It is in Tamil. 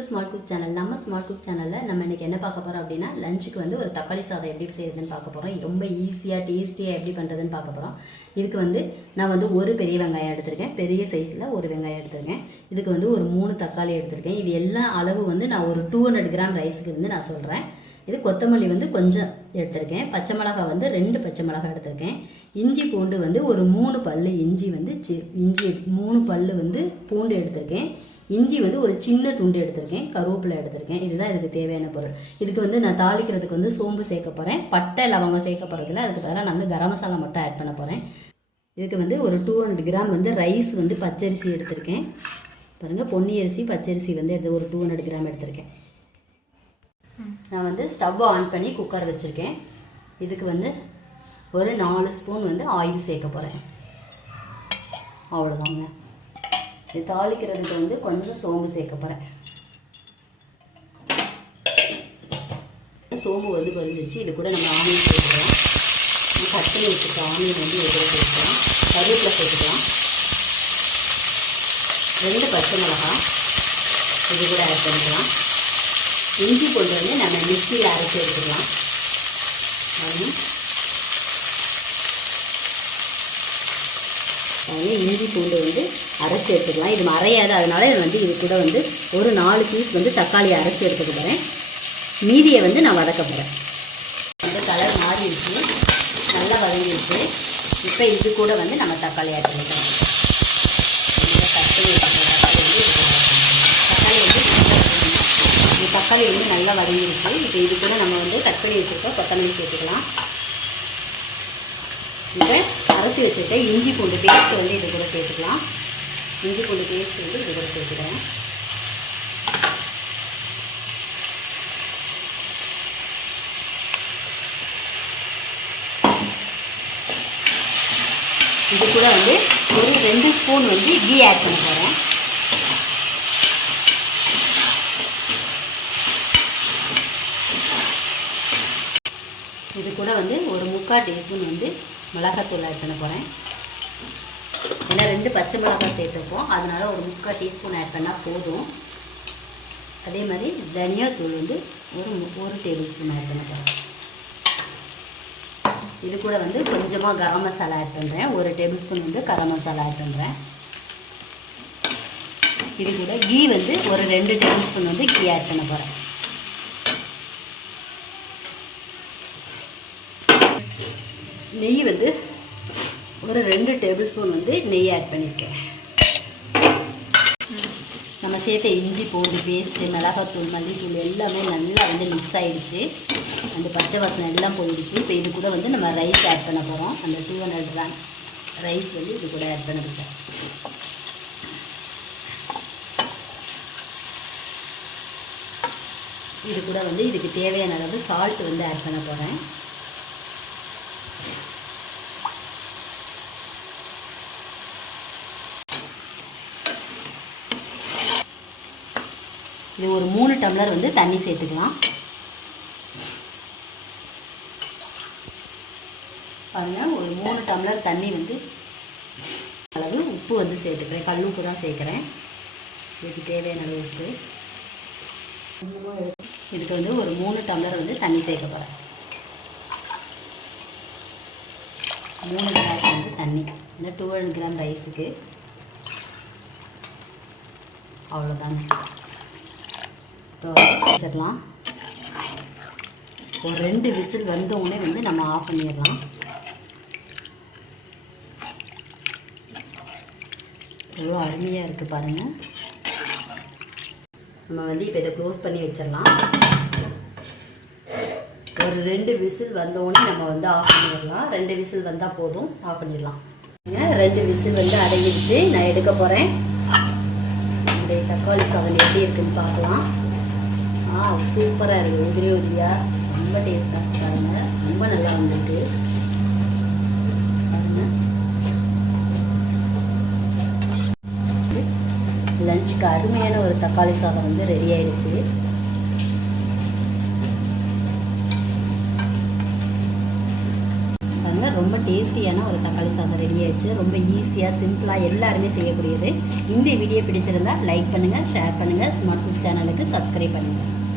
To smart cook channel. நம்ம ஸ்மார்ட் குக் சேனலில் நம்ம இன்றைக்கி என்ன பார்க்க போகிறோம் அப்படின்னா, லஞ்சுக்கு வந்து ஒரு தக்காளி சாதம் எப்படி செய்யுதுன்னு பார்க்க போகிறோம். ரொம்ப ஈஸியாக டேஸ்டியாக எப்படி பண்ணுறதுன்னு பார்க்க போகிறோம். இதுக்கு வந்து நான் வந்து ஒரு பெரிய வெங்காயம் எடுத்திருக்கேன், பெரிய சைஸில் ஒரு வெங்காயம் எடுத்திருக்கேன். இதுக்கு வந்து ஒரு 3 தக்காளி எடுத்திருக்கேன். இது எல்லா அளவு வந்து நான் ஒரு 200 கிராம் ரைஸுக்கு வந்து நான் சொல்கிறேன். இது கொத்தமல்லி வந்து கொஞ்சம் எடுத்திருக்கேன். பச்சை மிளகாய் வந்து 2 பச்சை மிளகாய் எடுத்திருக்கேன். இஞ்சி பூண்டு வந்து ஒரு 3 பல் இஞ்சி வந்து இஞ்சி 3 பல் வந்து பூண்டு எடுத்திருக்கேன். இஞ்சி வந்து ஒரு சின்ன துண்டு எடுத்திருக்கேன். கருவேப்பிலை எடுத்திருக்கேன். இதுதான் இதுக்கு தேவையான பொருள். இதுக்கு வந்து நான் தாளிக்கிறதுக்கு வந்து சோம்பு சேர்க்க போகிறேன். பட்டை லவங்கம் சேர்க்க போகிறதில்ல. அதுக்கு பதிலாக நான் வந்து கரம் மசாலா மட்டும் ஆட் பண்ண போகிறேன். இதுக்கு வந்து ஒரு 200 கிராம் வந்து ரைஸ் வந்து பச்சரிசி எடுத்திருக்கேன். பாருங்கள், பொன்னி அரிசி பச்சரிசி வந்து ஒரு 200 கிராம் எடுத்திருக்கேன். நான் வந்து ஸ்டவ் ஆன் பண்ணி குக்கர் வச்சுருக்கேன். இதுக்கு வந்து ஒரு 4 ஸ்பூன் வந்து ஆயில் சேர்க்க போகிறேன். அவ்வளோதாங்க. இது தாளிக்கிறதுக்கு வந்து கொஞ்சம் சோம்பு சேர்க்க போகிறேன். சோம்பு வந்து வந்துச்சு. இது கூட நம்ம ஆனியன் சேர்த்துக்கலாம். கட் பண்ணி வச்சுருக்க ஆனியன் வந்து இது கூட சேர்த்துக்கலாம். கருவேப்பிலை சேர்த்துக்கலாம். 2 பச்சை மிளகாய் இது கூட ஆட் பண்ணிக்கலாம். இஞ்சி பூண்டு வந்து நம்ம மிக்சியில் அரைச்சி எடுத்துக்கலாம். இஞ்சி பூண்டு வந்து அரைச்சி எடுத்துக்கலாம். இது அரையாது, அதனால வந்து இது கூட வந்து ஒரு 4 பீஸ் வந்து தக்காளி அரைச்சி எடுத்துக்க போகிறேன். மீதியை வந்து நான் வதக்க போகிறேன். அந்த கலர் மாறிடுச்சு, நல்லா வதங்கிடுச்சு. இப்போ இது கூட வந்து நம்ம தக்காளி ஆட் பண்ணிக்கலாம். தக்காளி வந்து நல்லா வதங்கிடுச்சு. இப்போ இது கூட நம்ம வந்து கட் பண்ணி வச்சுருக்க கொத்தமல்லி சேர்த்துக்கலாம். இப்போ அரைச்சி வச்சுருக்க இஞ்சி பூண்டு பேஸ்ட் வந்து இது கூட சேர்த்துக்கலாம். இஞ்சி பூண்டு பேஸ்ட் வந்து இது கூட சேர்த்துக்கிறேன். இது கூட வந்து ஒரு 2 ஸ்பூன் வந்து கீ ஆட் பண்ண போகிறேன். இது கூட வந்து ஒரு 3/4 டீஸ்பூன் வந்து மிளகாத்தூள் ஆட் பண்ண போகிறேன். ஏன்னா 2 பச்சை மிளகாய் சேர்த்துப்போம், அதனால் ஒரு 3/4 டீஸ்பூன் ஆட் பண்ணால் போதும். அதே மாதிரி தனியாத்தூள் வந்து ஒரு டேபிள் ஸ்பூன் ஆட் பண்ண போகிறேன். இது கூட வந்து கொஞ்சமாக கரம் மசாலா ஆட் பண்ணுறேன். ஒரு டேபிள் ஸ்பூன் வந்து கரம் மசாலா ஆட் பண்ணுறேன். இது கூட கீ வந்து ஒரு 2 டேபிள் ஸ்பூன் வந்து கீ ஆட் பண்ண போகிறேன். நெய் வந்து ஒரு 2 டேபிள் ஸ்பூன் வந்து நெய் ஆட் பண்ணியிருக்கேன். நம்ம சேர்த்த இஞ்சி பூண்டு பேஸ்ட்டு, மிளகாத்தூள், மல்லித்தூள் எல்லாமே நல்லா வந்து மிக்ஸ் ஆகிடுச்சு. அந்த பச்சை வாசனை எல்லாம் போயிடுச்சு. இப்போ இது கூட வந்து நம்ம ரைஸ் ஆட் பண்ண போகிறோம். அந்த 200 கிராம் ரைஸ் வந்து இது கூட ஆட் பண்ணிருக்கேன். இது கூட வந்து இதுக்கு தேவையான அளவு சால்ட் வந்து ஆட் பண்ண போகிறேன். இது ஒரு 3 டம்ளர் வந்து தண்ணி சேர்த்துக்கலாம். பாருங்கள், ஒரு 3 டம்ளர் தண்ணி வந்து அளவு உப்பு வந்து சேர்த்துக்கிறேன். கல் உப்பு தான் சேர்க்குறேன். இதுக்கு தேவையான அளவு உப்பு. இதுக்கு வந்து ஒரு 3 டம்ளர் வந்து தண்ணி சேர்க்க போகிறேன். 3 கிளாஸ் வந்து தண்ணி. இந்த 200 கிராம் ரைஸுக்கு அவ்வளோதாங்க. வச்சிடலாம். ஒரு 2 விசில் வந்தோடனே வந்து நம்ம ஆஃப் பண்ணிடலாம். எவ்வளோ அருமையாக இருக்குது பாருங்கள். நம்ம வந்து இப்போ இதை க்ளோஸ் பண்ணி வச்சிடலாம். ஒரு 2 விசில் வந்தோடனே நம்ம வந்து ஆஃப் பண்ணிடலாம். 2 விசில் வந்தால் போதும், ஆஃப் பண்ணிடலாம். 2 விசில் வந்து அடங்கிடுச்சு. நான் எடுக்க போகிறேன். இந்த தக்காளி சாதம் எப்படி இருக்குன்னு பார்க்கலாம். சூப்பராக இருக்குது. உதிரி உதிரியாக ரொம்ப டேஸ்ட்டாக இருக்காங்க. ரொம்ப நல்லா வந்துட்டு லஞ்சுக்கு அருமையான ஒரு தக்காளி சாதம் வந்து ரெடி ஆயிடுச்சு. பாருங்க, ரொம்ப டேஸ்டியான ஒரு தக்காளி சாதம் ரெடி ஆயிடுச்சு. ரொம்ப ஈஸியாக சிம்பிளாக எல்லாருமே செய்யக்கூடியது. இந்த வீடியோ பிடிச்சிருந்தா லைக் பண்ணுங்கள், ஷேர் பண்ணுங்கள், ஸ்மார்ட் ஃபுட் சேனலுக்கு சப்ஸ்கிரைப் பண்ணுங்கள்.